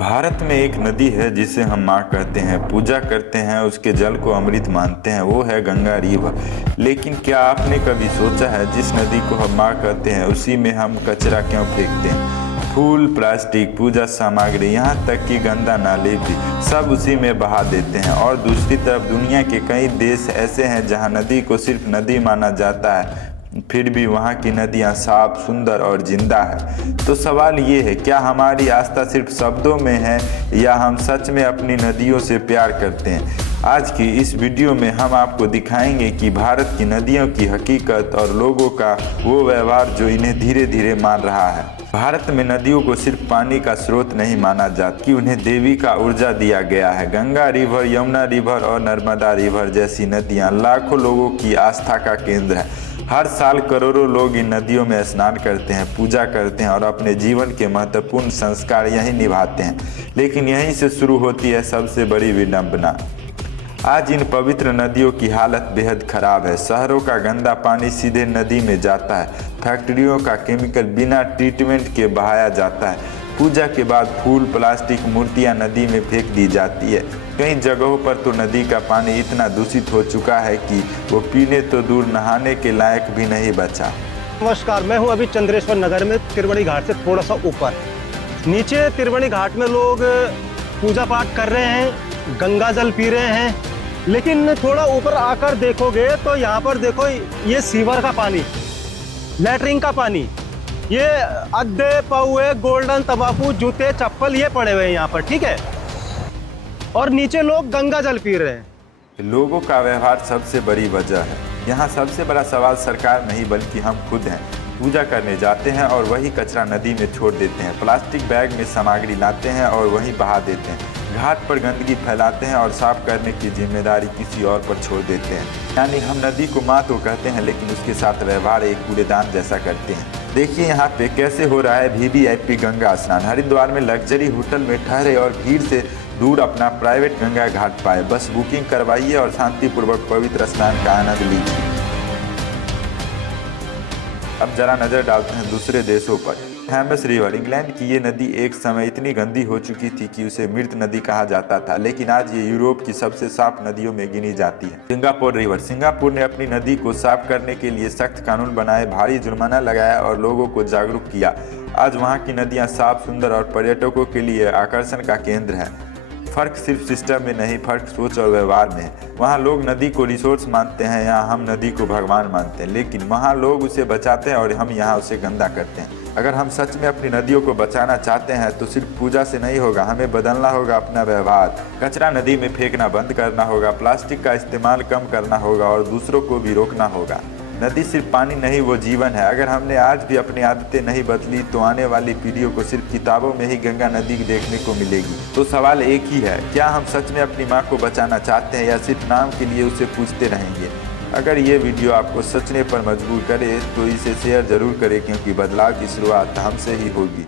भारत में एक नदी है जिसे हम माँ कहते हैं, पूजा करते हैं, उसके जल को अमृत मानते हैं, वो है गंगा रिवर। लेकिन क्या आपने कभी सोचा है जिस नदी को हम माँ कहते हैं उसी में हम कचरा क्यों फेंकते हैं? फूल, प्लास्टिक, पूजा सामग्री, यहाँ तक कि गंदा नाले भी सब उसी में बहा देते हैं। और दूसरी तरफ दुनिया के कई देश ऐसे हैं जहाँ नदी को सिर्फ नदी माना जाता है, फिर भी वहाँ की नदियाँ साफ, सुंदर और जिंदा है। तो सवाल ये है, क्या हमारी आस्था सिर्फ शब्दों में है या हम सच में अपनी नदियों से प्यार करते हैं? आज की इस वीडियो में हम आपको दिखाएंगे कि भारत की नदियों की हकीकत और लोगों का वो व्यवहार जो इन्हें धीरे धीरे मार रहा है। भारत में नदियों को सिर्फ पानी का स्रोत नहीं माना जाता कि उन्हें देवी का ऊर्जा दिया गया है। गंगा रिवर, यमुना रिवर और नर्मदा रिवर जैसी नदियाँ लाखों लोगों की आस्था का केंद्र है। हर साल करोड़ों लोग इन नदियों में स्नान करते हैं, पूजा करते हैं और अपने जीवन के महत्वपूर्ण संस्कार यहीं निभाते हैं। लेकिन यहीं से शुरू होती है सबसे बड़ी विडंबना। आज इन पवित्र नदियों की हालत बेहद खराब है। शहरों का गंदा पानी सीधे नदी में जाता है, फैक्ट्रियों का केमिकल बिना ट्रीटमेंट के बहाया जाता है। पूजा के बाद फूल, प्लास्टिक, मूर्तियां नदी में फेंक दी जाती है। कई जगहों पर तो नदी का पानी इतना दूषित हो चुका है कि वो पीने तो दूर नहाने के लायक भी नहीं बचा। नमस्कार, मैं हूं अभी चंद्रेश्वर नगर में, त्रिवेणी घाट से थोड़ा सा ऊपर। नीचे त्रिवेणी घाट में लोग पूजा पाठ कर रहे हैं, गंगा जल पी रहे हैं। लेकिन थोड़ा ऊपर आकर देखोगे तो यहाँ पर देखो, ये सीवर का पानी, लैट्रिन का पानी, ये अद्दे, पौए, गोल्डन, तंबाकू, जूते, चप्पल ये पड़े हुए हैं यहाँ पर, ठीक है। और नीचे लोग गंगा जल पी रहे हैं। लोगों का व्यवहार सबसे बड़ी वजह है। यहाँ सबसे बड़ा सवाल सरकार नहीं बल्कि हम खुद हैं। पूजा करने जाते हैं और वही कचरा नदी में छोड़ देते हैं। प्लास्टिक बैग में सामग्री लाते हैं और वहीं बहा देते हैं। घाट पर गंदगी फैलाते हैं और साफ करने की जिम्मेदारी किसी और पर छोड़ देते हैं। यानी हम नदी को माँ तो कहते हैं लेकिन उसके साथ व्यवहार एक कूड़ेदान जैसा करते हैं। देखिए यहाँ पे कैसे हो रहा है वीवीआईपी गंगा स्नान। हरिद्वार में लग्जरी होटल में ठहरे और भीड़ से दूर अपना प्राइवेट गंगा घाट पाए। बस बुकिंग करवाइए और शांतिपूर्वक पवित्र स्नान का आनंद लीजिए। अब जरा नजर डालते हैं दूसरे देशों पर। थैमस रिवर, इंग्लैंड की ये नदी एक समय इतनी गंदी हो चुकी थी कि उसे मृत नदी कहा जाता था, लेकिन आज ये यूरोप की सबसे साफ नदियों में गिनी जाती है। सिंगापुर रिवर, सिंगापुर ने अपनी नदी को साफ करने के लिए सख्त कानून बनाए, भारी जुर्माना लगाया और लोगों को जागरूक किया। आज वहाँ की नदियाँ साफ, सुंदर और पर्यटकों के लिए आकर्षण का केंद्र है। फर्क सिर्फ सिस्टम में नहीं, फर्क सोच और व्यवहार में है। वहाँ लोग नदी को रिसोर्स मानते हैं, यहाँ हम नदी को भगवान मानते हैं। लेकिन वहाँ लोग उसे बचाते हैं और हम यहाँ उसे गंदा करते हैं। अगर हम सच में अपनी नदियों को बचाना चाहते हैं तो सिर्फ पूजा से नहीं होगा, हमें बदलना होगा अपना व्यवहार। कचरा नदी में फेंकना बंद करना होगा, प्लास्टिक का इस्तेमाल कम करना होगा और दूसरों को भी रोकना होगा। नदी सिर्फ पानी नहीं, वो जीवन है। अगर हमने आज भी अपनी आदतें नहीं बदली तो आने वाली पीढ़ियों को सिर्फ किताबों में ही गंगा नदी देखने को मिलेगी। तो सवाल एक ही है, क्या हम सच में अपनी माँ को बचाना चाहते हैं या सिर्फ नाम के लिए उसे पूछते रहेंगे? अगर ये वीडियो आपको सोचने पर मजबूर करे तो इसे शेयर जरूर करें, क्योंकि बदलाव की शुरुआत हमसे ही होगी।